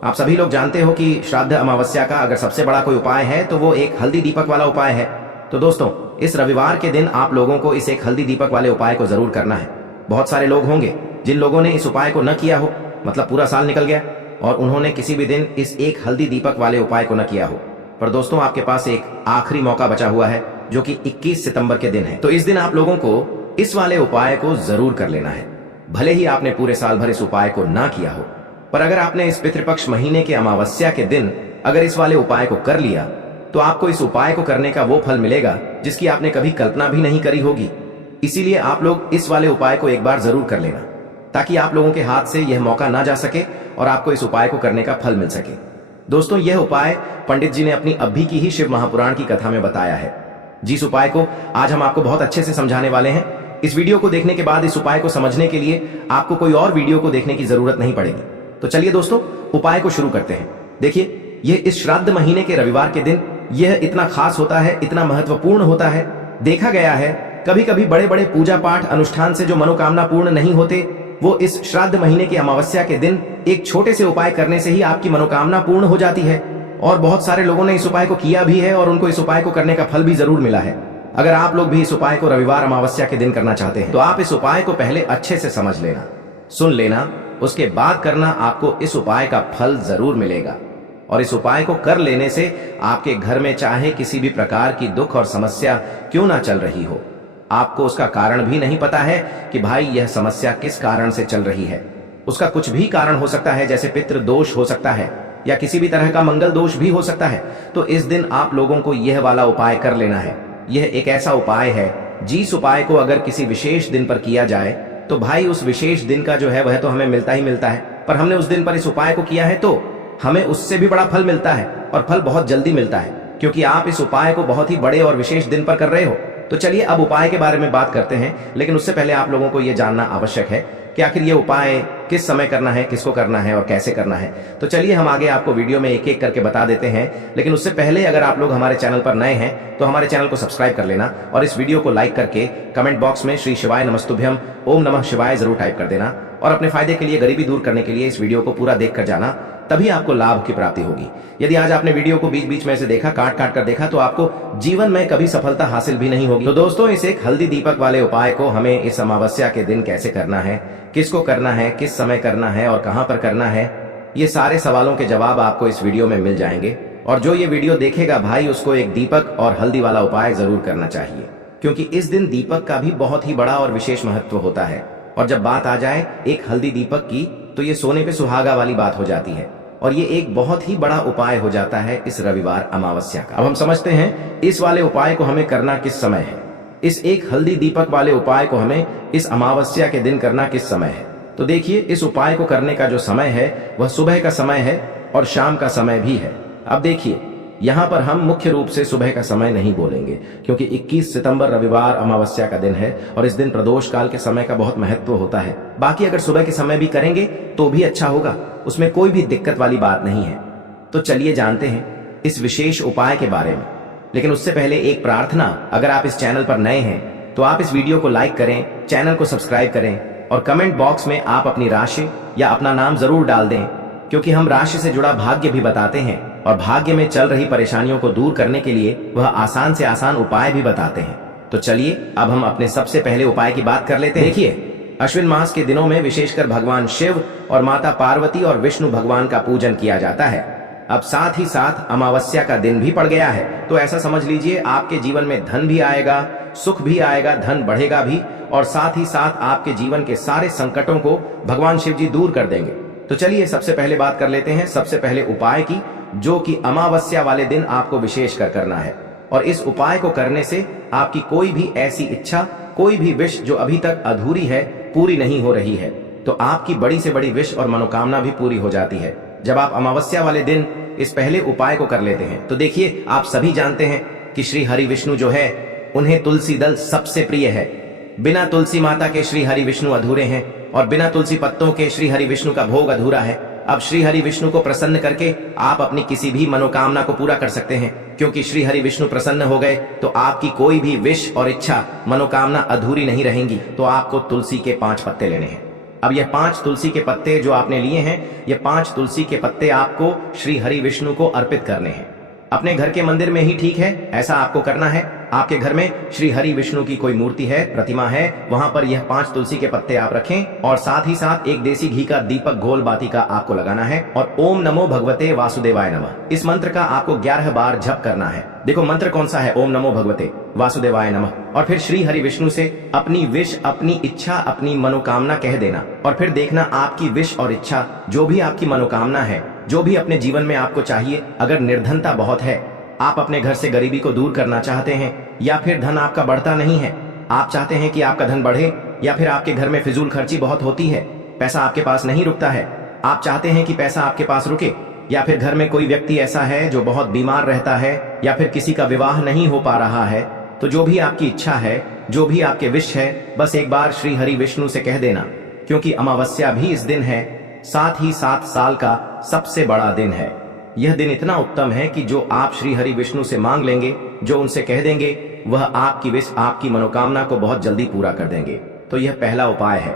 आप सभी लोग जानते हो कि श्राद्ध अमावस्या का अगर सबसे बड़ा कोई उपाय है तो वो एक हल्दी दीपक वाला उपाय है। तो दोस्तों, इस रविवार के दिन आप लोगों को इस एक हल्दी दीपक वाले उपाय को जरूर करना है। बहुत सारे लोग होंगे जिन लोगों ने इस उपाय को न किया हो, मतलब पूरा साल निकल गया और उन्होंने किसी भी दिन इस एक हल्दी दीपक वाले उपाय को न किया हो। पर दोस्तों, आपके पास एक आखिरी मौका बचा हुआ है जो कि 21 सितंबर के दिन है। तो इस दिन आप लोगों को इस वाले उपाय को जरूर कर लेना है। भले ही आपने पूरे साल भर इस उपाय को ना किया हो, पर अगर आपने इस पितृपक्ष महीने के अमावस्या के दिन अगर इस वाले उपाय को कर लिया तो आपको इस उपाय को करने का वो फल मिलेगा जिसकी आपने कभी कल्पना भी नहीं करी होगी। इसीलिए आप लोग इस वाले उपाय को एक बार जरूर कर लेना, ताकि आप लोगों के हाथ से यह मौका ना जा सके और आपको इस उपाय को करने का फल मिल सके। दोस्तों, यह उपाय पंडित जी ने अपनी अभी की ही शिव महापुराण की कथा में बताया है, जिस उपाय को आज हम आपको बहुत अच्छे से समझाने वाले हैं। इस वीडियो को देखने के बाद इस उपाय को समझने के लिए आपको कोई और वीडियो को देखने की जरूरत नहीं पड़ेगी। तो चलिए दोस्तों, उपाय को शुरू करते हैं। देखिए, यह इस श्राद्ध महीने के रविवार के दिन यह इतना खास होता है, इतना महत्वपूर्ण होता है। देखा गया है कभी कभी बड़े बड़े पूजा पाठ अनुष्ठान से जो मनोकामना पूर्ण नहीं होते, वो इस श्राद्ध महीने की अमावस्या के दिन एक छोटे से उपाय करने से ही आपकी मनोकामना पूर्ण हो जाती है। और बहुत सारे लोगों ने इस उपाय को किया भी है और उनको इस उपाय को करने का फल भी जरूर मिला है। अगर आप लोग भी इस उपाय को रविवार अमावस्या के दिन करना चाहते हैं तो आप इस उपाय को पहले अच्छे से समझ लेना, सुन लेना, उसके बाद करना। आपको इस उपाय का फल जरूर मिलेगा और इस उपाय को कर लेने से आपके घर में चाहे किसी भी प्रकार की दुख और समस्या क्यों ना चल रही हो, आपको उसका कारण भी नहीं पता है कि भाई यह समस्या किस कारण से चल रही है। उसका कुछ भी कारण हो सकता है, जैसे पितृ दोष हो सकता है या किसी भी तरह का मंगल दोष भी हो सकता है। तो इस दिन आप लोगों को यह वाला उपाय कर लेना है। यह एक ऐसा उपाय है जिस उपाय को अगर किसी विशेष दिन पर किया जाए तो भाई उस विशेष दिन का जो है वह तो हमें मिलता ही मिलता है, पर हमने उस दिन पर इस उपाय को किया है तो हमें उससे भी बड़ा फल मिलता है और फल बहुत जल्दी मिलता है, क्योंकि आप इस उपाय को बहुत ही बड़े और विशेष दिन पर कर रहे हो। तो चलिए अब उपाय के बारे में बात करते हैं, लेकिन उससे पहले आप लोगों को यह जानना आवश्यक है कि आखिर ये उपाय किस समय करना है, किसको करना है और कैसे करना है। तो चलिए हम आगे आपको वीडियो में एक एक करके बता देते हैं, लेकिन उससे पहले अगर आप लोग हमारे चैनल पर नए हैं तो हमारे चैनल को सब्सक्राइब कर लेना और इस वीडियो को लाइक करके कमेंट बॉक्स में श्री शिवाय नमस्तुभ्यम ओम नमः शिवाय जरूर टाइप कर देना। और अपने फायदे के लिए, गरीबी दूर करने के लिए इस वीडियो को पूरा देख कर जाना, तभी आपको लाभ की प्राप्ति होगी। यदि आज आपने वीडियो को बीच बीच में से देखा, काट काट कर देखा, तो आपको जीवन में कभी सफलता हासिल भी नहीं होगी। तो दोस्तों, इस एक हल्दी दीपक वाले उपाय को हमें इस अमावस्या के दिन कैसे करना है, किसको करना है, किस समय करना है और कहां पर करना है, ये सारे सवालों के जवाब आपको इस वीडियो में मिल जाएंगे। और जो ये वीडियो देखेगा भाई, उसको एक दीपक और हल्दी वाला उपाय जरूर करना चाहिए, क्योंकि इस दिन दीपक का भी बहुत ही बड़ा और विशेष महत्व होता है। और जब बात आ जाए एक हल्दी दीपक की, तो ये सोने पे सुहागा वाली बात हो जाती है और ये एक बहुत ही बड़ा उपाय हो जाता है इस रविवार अमावस्या का। अब हम समझते हैं इस वाले उपाय को हमें करना किस समय है। इस एक हल्दी दीपक वाले उपाय को हमें इस अमावस्या के दिन करना किस समय है। तो देखिए, इस उपाय को करने का जो समय है वह सुबह का समय है और शाम का समय भी है। अब देखिए, यहाँ पर हम मुख्य रूप से सुबह का समय नहीं बोलेंगे, क्योंकि 21 सितंबर रविवार अमावस्या का दिन है और इस दिन प्रदोष काल के समय का बहुत महत्व होता है। बाकी अगर सुबह के समय भी करेंगे तो भी अच्छा होगा, उसमें कोई भी दिक्कत वाली बात नहीं है। तो चलिए जानते हैं इस विशेष उपाय के बारे में। लेकिन उससे पहले एक प्रार्थना, अगर आप इस चैनल पर नए हैं तो आप इस वीडियो को लाइक करें, चैनल को सब्सक्राइब करें और कमेंट बॉक्स में आप अपनी राशि या अपना नाम जरूर डाल दें, क्योंकि हम राशि से जुड़ा भाग्य भी बताते हैं और भाग्य में चल रही परेशानियों को दूर करने के लिए वह आसान से आसान उपाय भी बताते हैं। तो चलिए अब हम अपने सबसे पहले उपाय की बात कर लेते हैं। देखिए, अश्विन मास के दिनों में विशेषकर भगवान शिव और माता पार्वती और विष्णु भगवान का पूजन किया जाता है। अब साथ ही साथ अमावस्या का दिन भी पड़ गया है, तो ऐसा समझ लीजिए आपके जीवन में धन भी आएगा, सुख भी आएगा, धन बढ़ेगा भी, और साथ ही साथ आपके जीवन के सारे संकटों को भगवान शिव जी दूर कर देंगे। तो चलिए सबसे पहले बात कर लेते हैं सबसे पहले उपाय की, जो कि अमावस्या वाले दिन आपको विशेष कर करना है। और इस उपाय को करने से आपकी कोई भी ऐसी इच्छा, कोई भी विश जो अभी तक अधूरी है, पूरी नहीं हो रही है, तो आपकी बड़ी से बड़ी विश और मनोकामना भी पूरी हो जाती है जब आप अमावस्या वाले दिन इस पहले उपाय को कर लेते हैं। तो देखिए, आप सभी जानते हैं कि श्री हरि विष्णु जो है, उन्हें तुलसी दल सबसे प्रिय है। बिना तुलसी माता के श्री हरि विष्णु अधूरे हैं और बिना तुलसी पत्तों के श्री हरि विष्णु का भोग अधूरा है। अब श्री हरि विष्णु को प्रसन्न करके आप अपनी किसी भी मनोकामना को पूरा कर सकते हैं, क्योंकि श्री हरि विष्णु प्रसन्न हो गए तो आपकी कोई भी विश और इच्छा, मनोकामना अधूरी नहीं रहेंगी। तो आपको तुलसी के 5 पत्ते लेने हैं अब यह 5 तुलसी के पत्ते जो आपने लिए हैं, ये 5 तुलसी के पत्ते आपको श्री हरि विष्णु को अर्पित करने हैं। अपने घर के मंदिर में ही ठीक है, ऐसा आपको करना है। आपके घर में श्री हरि विष्णु की कोई मूर्ति है, प्रतिमा है, वहां पर यह 5 तुलसी के पत्ते आप रखें और साथ ही साथ एक देसी घी का दीपक घोल बाती का आपको लगाना है और ओम नमो भगवते वासुदेवाय नमः इस मंत्र का आपको 11 बार जप करना है। देखो मंत्र कौन सा है, ओम नमो भगवते वासुदेवाय नमः। और फिर श्री हरि विष्णु से अपनी विश, अपनी इच्छा, अपनी मनोकामना कह देना और फिर देखना आपकी विश और इच्छा, जो भी आपकी मनोकामना है, जो भी अपने जीवन में आपको चाहिए। अगर निर्धनता बहुत है, आप अपने घर से गरीबी को दूर करना चाहते हैं, या फिर धन आपका बढ़ता नहीं है, आप चाहते हैं कि आपका धन बढ़े, या फिर आपके घर में फिजूल खर्ची बहुत होती है, पैसा आपके पास नहीं रुकता है, आप चाहते हैं कि पैसा आपके पास रुके, या फिर घर में कोई व्यक्ति ऐसा है जो बहुत बीमार रहता है, या फिर किसी का विवाह नहीं हो पा रहा है, तो जो भी आपकी इच्छा है, जो भी आपके विश है, बस एक बार श्री हरि विष्णु से कह देना। क्योंकि अमावस्या भी इस दिन है, साथ ही साथ साल का सबसे बड़ा दिन है। यह दिन इतना उत्तम है कि जो आप श्री हरि विष्णु से मांग लेंगे, जो उनसे कह देंगे, वह आपकी विश, आपकी मनोकामना को बहुत जल्दी पूरा कर देंगे। तो यह पहला उपाय है।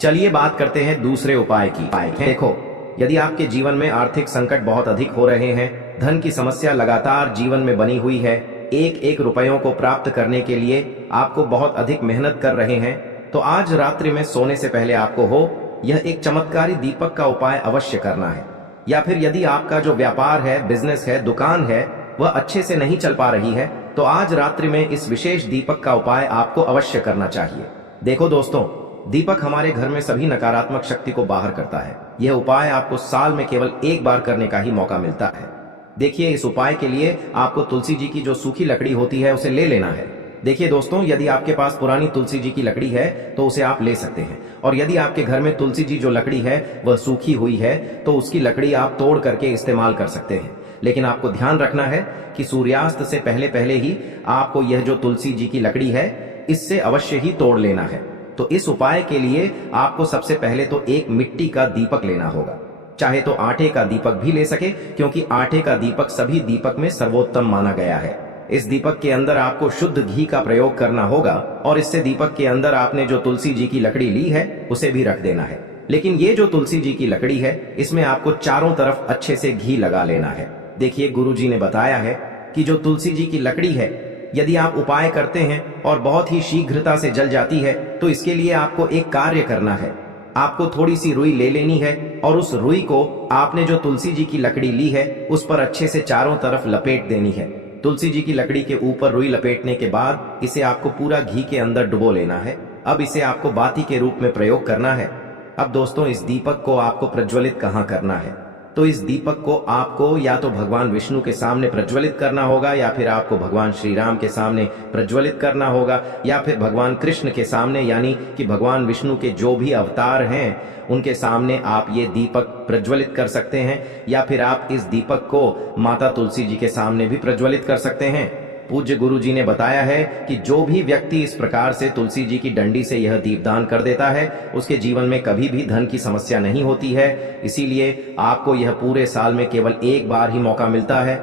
चलिए बात करते हैं दूसरे उपाय की। देखो, यदि आपके जीवन में आर्थिक संकट बहुत अधिक हो रहे हैं, धन की समस्या लगातार जीवन में बनी हुई है, एक एक रुपयों को प्राप्त करने के लिए आपको बहुत अधिक मेहनत कर रहे हैं, तो आज रात्रि में सोने से पहले आपको हो यह एक चमत्कारी दीपक का उपाय अवश्य करना है। या फिर यदि आपका जो व्यापार है, बिजनेस है, दुकान है, वह अच्छे से नहीं चल पा रही है, तो आज रात्रि में इस विशेष दीपक का उपाय आपको अवश्य करना चाहिए। देखो दोस्तों, दीपक हमारे घर में सभी नकारात्मक शक्ति को बाहर करता है। यह उपाय आपको साल में केवल एक बार करने का ही मौका मिलता है। देखिए, इस उपाय के लिए आपको तुलसी जी की जो सूखी लकड़ी होती है उसे ले लेना है। देखिए दोस्तों, यदि आपके पास पुरानी तुलसी जी की लकड़ी है तो उसे आप ले सकते हैं, और यदि आपके घर में तुलसी जी जो लकड़ी है वह सूखी हुई है तो उसकी लकड़ी आप तोड़ करके इस्तेमाल कर सकते हैं। लेकिन आपको ध्यान रखना है कि सूर्यास्त से पहले पहले ही आपको यह जो तुलसी जी की लकड़ी है इससे अवश्य ही तोड़ लेना है। तो इस उपाय के लिए आपको सबसे पहले तो एक मिट्टी का दीपक लेना होगा, चाहे तो आटे का दीपक भी ले सके, क्योंकि आटे का दीपक सभी दीपक में सर्वोत्तम माना गया है। इस दीपक के अंदर आपको शुद्ध घी का प्रयोग करना होगा और इससे दीपक के अंदर आपने जो तुलसी जी की लकड़ी ली है उसे भी रख देना है। लेकिन ये जो तुलसी जी की लकड़ी है, इसमें आपको चारों तरफ अच्छे से घी लगा लेना है। देखिए, गुरु जी ने बताया है कि जो तुलसी जी की लकड़ी है, यदि आप उपाय करते हैं और बहुत ही शीघ्रता से जल जाती है, तो इसके लिए आपको एक कार्य करना है। आपको थोड़ी सी रुई ले लेनी है और उस रुई को आपने जो तुलसी जी की लकड़ी ली है उस पर अच्छे से चारों तरफ लपेट देनी है। तुलसी जी की लकड़ी के ऊपर रुई लपेटने के बाद इसे आपको पूरा घी के अंदर डुबो लेना है। अब इसे आपको बाती के रूप में प्रयोग करना है। अब दोस्तों, इस दीपक को आपको प्रज्वलित कहाँ करना है? तो इस दीपक को आपको या तो भगवान विष्णु के सामने प्रज्वलित करना होगा, या फिर आपको भगवान श्री राम के सामने प्रज्वलित करना होगा, या फिर भगवान कृष्ण के सामने, यानी कि भगवान विष्णु के जो भी अवतार हैं उनके सामने आप ये दीपक प्रज्वलित कर सकते हैं, या फिर आप इस दीपक को माता तुलसी जी के सामने भी प्रज्वलित कर सकते हैं। पूज्य गुरु जी ने बताया है कि जो भी व्यक्ति इस प्रकार से तुलसी जी की डंडी से यह दीपदान कर देता है, उसके जीवन में कभी भी धन की समस्या नहीं होती है। इसीलिए आपको यह पूरे साल में केवल एक बार ही मौका मिलता है।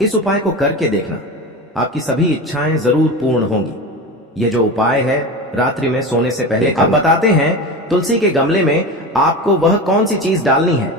इस उपाय को करके देखना, आपकी सभी इच्छाएं जरूर पूर्ण होंगी। यह जो उपाय है रात्रि में सोने से पहले। अब बताते हैं तुलसी के गमले में आपको वह कौन सी चीज डालनी है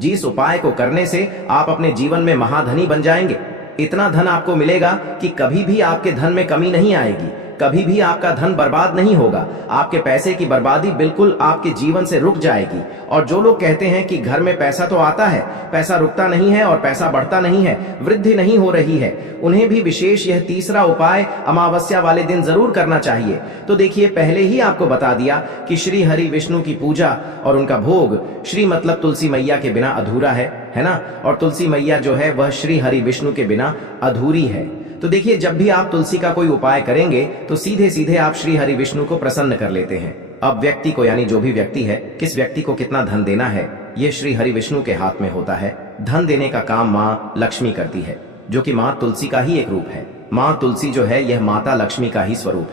जिस उपाय को करने से आप अपने जीवन में महाधनी बन जाएंगे। इतना धन आपको मिलेगा कि कभी भी आपके धन में कमी नहीं आएगी, कभी भी आपका धन बर्बाद नहीं होगा। आपके पैसे की बर्बादी बिल्कुल आपके जीवन से रुक जाएगी। और जो लोग कहते हैं कि घर में पैसा तो आता है, पैसा रुकता नहीं है और पैसा बढ़ता नहीं है, वृद्धि नहीं हो रही है, उन्हें भी विशेष यह तीसरा उपाय अमावस्या वाले दिन जरूर करना चाहिए। तो देखिए, पहले ही आपको बता दिया कि श्री हरि विष्णु की पूजा और उनका भोग श्री मतलब तुलसी मैया के बिना अधूरा है ना। और तुलसी मैया जो है वह श्री हरि विष्णु के बिना अधूरी है। तो देखिए, जब भी आप तुलसी का कोई उपाय करेंगे तो सीधे सीधे आप श्री हरि विष्णु को प्रसन्न कर लेते हैं। अब व्यक्ति को, यानी जो भी व्यक्ति है, किस व्यक्ति को कितना धन देना है, ये श्री हरि विष्णु के हाथ में होता है। धन देने का काम माँ लक्ष्मी करती है, जो कि माँ तुलसी का ही एक रूप है। माँ तुलसी जो है यह माता लक्ष्मी का ही स्वरूप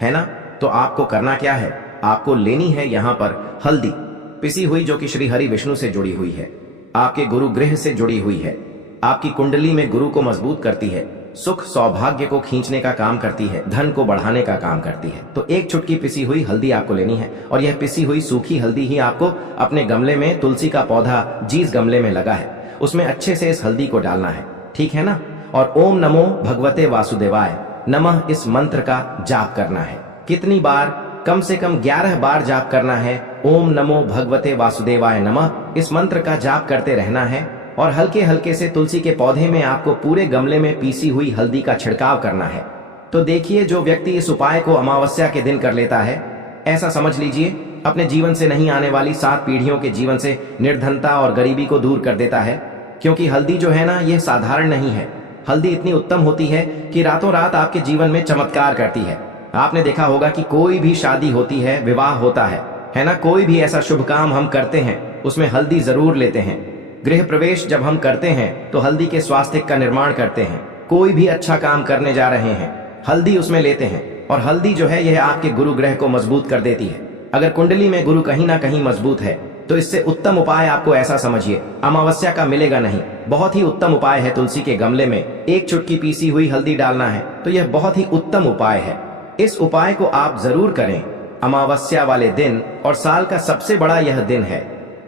है ना। तो आपको करना क्या है, आपको लेनी है यहाँ पर हल्दी पिसी हुई, जो कि श्री हरि विष्णु से जुड़ी हुई है, आपके गुरु गृह से जुड़ी हुई है, आपकी कुंडली में गुरु को मजबूत करती है, सुख सौभाग्य को खींचने का काम करती है, धन को बढ़ाने का काम करती है। तो एक चुटकी पिसी हुई हल्दी आपको लेनी है और यह पिसी हुई सूखी हल्दी ही आपको अपने गमले में, तुलसी का पौधा जिस गमले में लगा है उसमें अच्छे से इस हल्दी को डालना है, ठीक है ना। और ओम नमो भगवते वासुदेवाय नमः इस मंत्र का जाप करना है। कितनी बार? कम से कम 11 बार जाप करना है। ओम नमो भगवते वासुदेवाय नमः इस मंत्र का जाप करते रहना है और हल्के हल्के से तुलसी के पौधे में आपको पूरे गमले में पीसी हुई हल्दी का छिड़काव करना है। तो देखिए, जो व्यक्ति इस उपाय को अमावस्या के दिन कर लेता है, ऐसा समझ लीजिए अपने जीवन से नहीं आने वाली 7 पीढ़ियों के जीवन से निर्धनता और गरीबी को दूर कर देता है। क्योंकि हल्दी जो है ना, यह साधारण नहीं है। हल्दी इतनी उत्तम होती है कि रातों रात आपके जीवन में चमत्कार करती है। आपने देखा होगा कि कोई भी शादी होती है, विवाह होता है ना, कोई भी ऐसा शुभ काम हम करते हैं उसमें हल्दी जरूर लेते हैं। गृह प्रवेश जब हम करते हैं तो हल्दी के स्वास्थ्य का निर्माण करते हैं। कोई भी अच्छा काम करने जा रहे हैं, हल्दी उसमें लेते हैं। और हल्दी जो है यह आपके गुरु ग्रह को मजबूत कर देती है। अगर कुंडली में गुरु कहीं ना कहीं मजबूत है तो इससे उत्तम उपाय आपको ऐसा समझिए अमावस्या का मिलेगा नहीं। बहुत ही उत्तम उपाय है। तुलसी के गमले में एक चुटकी पीसी हुई हल्दी डालना है, तो यह बहुत ही उत्तम उपाय है। इस उपाय को आप जरूर करें अमावस्या वाले दिन, और साल का सबसे बड़ा यह दिन है।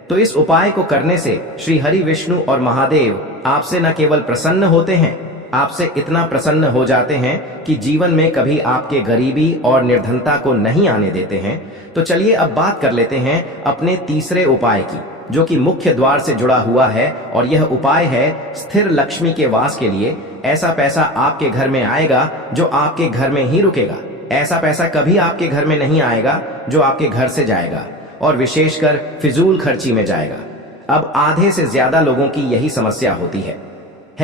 तो इस उपाय को करने से श्री हरि विष्णु और महादेव आपसे न केवल प्रसन्न होते हैं, आपसे इतना प्रसन्न हो जाते हैं कि जीवन में कभी आपके गरीबी और निर्धनता को नहीं आने देते हैं। तो चलिए अब बात कर लेते हैं अपने तीसरे उपाय की, जो कि मुख्य द्वार से जुड़ा हुआ है। और यह उपाय है स्थिर लक्ष्मी के वास के लिए। ऐसा पैसा आपके घर में आएगा जो आपके घर में ही रुकेगा। ऐसा पैसा कभी आपके घर में नहीं आएगा जो आपके घर से जाएगा, और विशेषकर फिजूल खर्ची में जाएगा। अब आधे से ज्यादा लोगों की यही समस्या होती है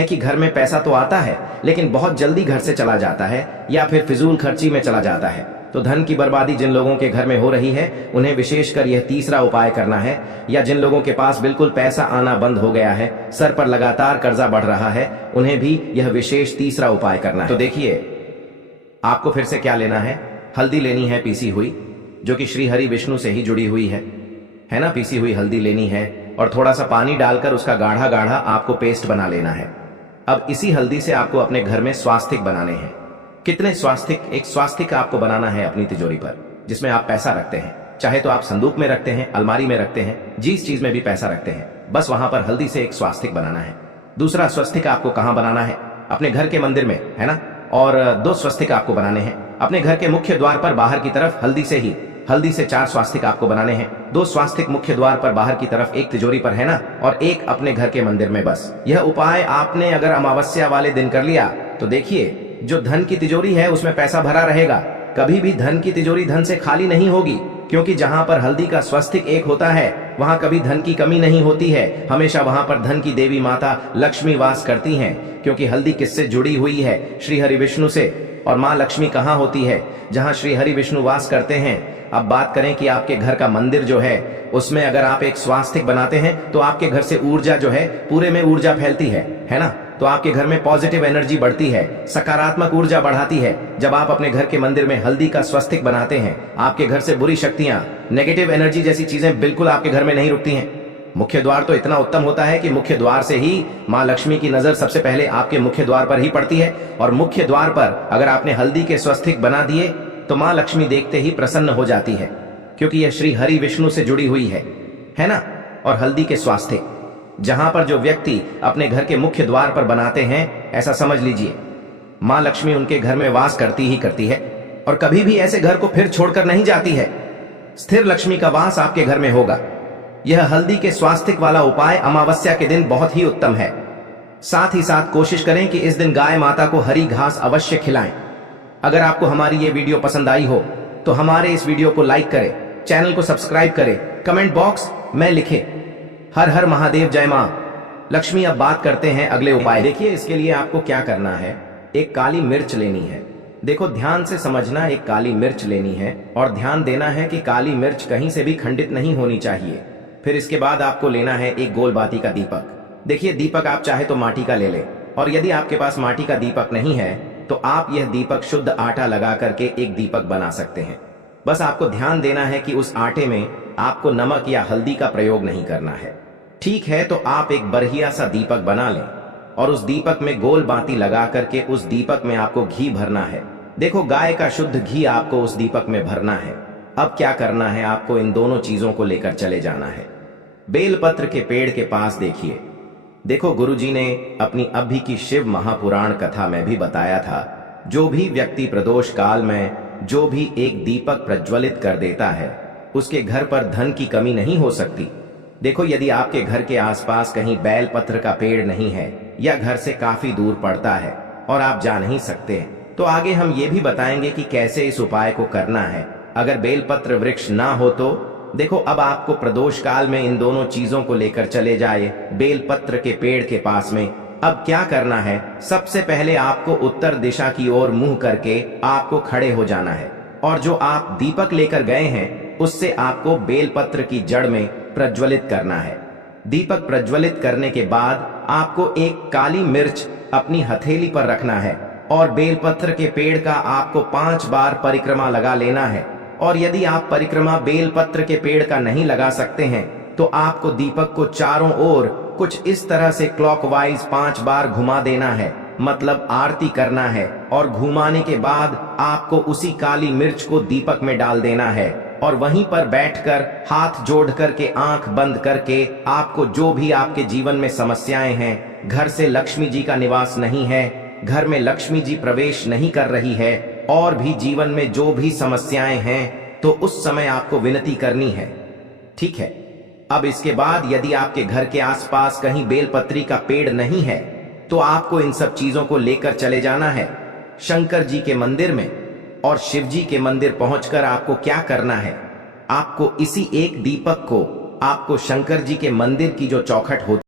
कि घर में पैसा तो आता है लेकिन बहुत जल्दी घर से चला जाता है या फिर फिजूल खर्ची में चला जाता है। तो धन की बर्बादी जिन लोगों के घर में हो रही है उन्हें विशेषकर यह तीसरा उपाय करना है। या जिन लोगों के पास बिल्कुल पैसा आना बंद हो गया है, सर पर लगातार कर्जा बढ़ रहा है, उन्हें भी यह विशेष तीसरा उपाय करना है। तो देखिए, आपको फिर से क्या लेना है? हल्दी लेनी है पीसी हुई, जो कि श्री हरि विष्णु से ही जुड़ी हुई है ना। पीसी हुई हल्दी लेनी है और थोड़ा सा पानी डालकर उसका गाढ़ा गाढ़ा आपको पेस्ट बना लेना है। अब इसी हल्दी से आपको अपने घर में स्वास्तिक बनाने हैं। कितने स्वास्तिक? एक स्वास्तिक आपको बनाना है अपनी तिजोरी पर, जिसमें आप पैसा रखते हैं। चाहे तो आप संदूक में रखते हैं, अलमारी में रखते हैं, जिस चीज में भी पैसा रखते हैं, बस वहां पर हल्दी से एक स्वास्तिक बनाना है। दूसरा स्वस्तिक आपको कहां बनाना है? अपने घर के मंदिर में, है ना। और 2 स्वस्तिक आपको बनाने हैं अपने घर के मुख्य द्वार पर बाहर की तरफ। हल्दी से 4 स्वास्तिक आपको बनाने हैं। 2 स्वास्तिक मुख्य द्वार पर बाहर की तरफ, एक तिजोरी पर, है ना, और एक अपने घर के मंदिर में। बस यह उपाय आपने अगर अमावस्या वाले दिन कर लिया तो देखिए, जो धन की तिजोरी है उसमें पैसा भरा रहेगा। कभी भी धन की तिजोरी धन से खाली नहीं होगी, क्योंकि जहां पर हल्दी का स्वस्तिक एक होता है वहां कभी धन की कमी नहीं होती है। हमेशा वहां पर धन की देवी माता लक्ष्मी वास करती हैं, क्योंकि हल्दी किससे जुड़ी हुई है? श्री हरि विष्णु से। और माँ लक्ष्मी कहाँ होती है? जहां श्री हरि विष्णु वास करते हैं। अब बात करें कि आपके घर का मंदिर जो है उसमें अगर आप एक स्वास्तिक बनाते हैं तो आपके घर से ऊर्जा जो है, पूरे में ऊर्जा फैलती है ना। तो आपके घर में पॉजिटिव एनर्जी बढ़ती है, सकारात्मक ऊर्जा बढ़ाती है। जब आप अपने घर के मंदिर में हल्दी का स्वस्तिक बनाते हैं, आपके घर से बुरी शक्तियां, नेगेटिव एनर्जी जैसी चीजें बिल्कुल आपके घर में नहीं रुकती हैं। मुख्य द्वार तो इतना उत्तम होता है कि मुख्य द्वार से ही माँ लक्ष्मी की नजर सबसे पहले आपके मुख्य द्वार पर ही पड़ती है। और मुख्य द्वार पर अगर आपने हल्दी के स्वस्तिक बना दिए तो माँ लक्ष्मी देखते ही प्रसन्न हो जाती है, क्योंकि यह श्री हरि विष्णु से जुड़ी हुई है ना। और हल्दी के स्वास्तिक जहां पर जो व्यक्ति अपने घर के मुख्य द्वार पर बनाते हैं, ऐसा समझ लीजिए माँ लक्ष्मी उनके घर में वास करती ही करती है, और कभी भी ऐसे घर को फिर छोड़कर नहीं जाती है। स्थिर लक्ष्मी का वास आपके घर में होगा। यह हल्दी के स्वास्तिक वाला उपाय अमावस्या के दिन बहुत ही उत्तम है। साथ ही साथ कोशिश करें कि इस दिन गाय माता को हरी घास अवश्य खिलाएं। अगर आपको हमारी ये वीडियो पसंद आई हो तो हमारे इस वीडियो को लाइक करें, चैनल को सब्सक्राइब करें, कमेंट बॉक्स में लिखें हर हर महादेव, जय मां लक्ष्मी। अब बात करते हैं अगले उपाय। देखिए, इसके लिए आपको क्या करना है, एक काली मिर्च लेनी है। देखो, ध्यान से समझना, एक काली मिर्च लेनी है और ध्यान देना है कि काली मिर्च कहीं से भी खंडित नहीं होनी चाहिए। फिर इसके बाद आपको लेना है एक गोल बाती का दीपक। देखिए, दीपक आप चाहे तो माटी का ले लें, और यदि आपके पास माटी का दीपक नहीं है तो आप यह दीपक शुद्ध आटा लगा करके एक दीपक बना सकते हैं। बस आपको ध्यान देना है कि उस आटे में आपको नमक या हल्दी का प्रयोग नहीं करना है। ठीक है, तो आप एक बढ़िया सा दीपक बना लें। और उस दीपक में गोल बाती लगा करके उस दीपक में आपको घी भरना है। देखो, गाय का शुद्ध घी आपको उस दीपक में भरना है। अब क्या करना है, आपको इन दोनों चीजों को लेकर चले जाना है। बेलपत्र के पेड़ के पास देखिए। देखो, गुरुजी ने अपनी अभी की शिव महापुराण कथा में भी बताया था, जो भी व्यक्ति प्रदोष काल में जो भी एक दीपक प्रज्वलित कर देता है, उसके घर पर धन की कमी नहीं हो सकती। देखो, यदि आपके घर के आसपास कहीं बेलपत्र का पेड़ नहीं है या घर से काफी दूर पड़ता है और आप जा नहीं सकते, तो आगे हम ये भी बताएंगे कि कैसे इस उपाय को करना है। अगर बेलपत्र वृक्ष ना हो तो देखो, अब आपको प्रदोष काल में इन दोनों चीजों को लेकर चले जाए बेलपत्र के पेड़ के पास में। अब क्या करना है, सबसे पहले आपको उत्तर दिशा की ओर मुंह करके आपको खड़े हो जाना है और जो आप दीपक लेकर गए हैं उससे आपको बेलपत्र की जड़ में प्रज्वलित करना है। दीपक प्रज्वलित करने के बाद आपको एक काली मिर्च अपनी हथेली पर रखना है और बेलपत्र के पेड़ का आपको 5 बार परिक्रमा लगा लेना है। और यदि आप परिक्रमा बेलपत्र के पेड़ का नहीं लगा सकते हैं तो आपको दीपक को चारों ओर कुछ इस तरह से क्लॉकवाइज 5 बार घुमा देना है, मतलब आरती करना है। और घुमाने के बाद आपको उसी काली मिर्च को दीपक में डाल देना है और वहीं पर बैठकर हाथ जोड़ करके आंख बंद करके आपको जो भी आपके जीवन में समस्याएं हैं, घर से लक्ष्मी जी का निवास नहीं है, घर में लक्ष्मी जी प्रवेश नहीं कर रही है, और भी जीवन में जो भी समस्याएं हैं, तो उस समय आपको विनती करनी है। ठीक है। अब इसके बाद यदि आपके घर के आसपास कहीं बेलपत्री का पेड़ नहीं है तो आपको इन सब चीजों को लेकर चले जाना है शंकर जी के मंदिर में। और शिव जी के मंदिर पहुंचकर आपको क्या करना है, आपको इसी एक दीपक को आपको शंकर जी के मंदिर की जो चौखट होती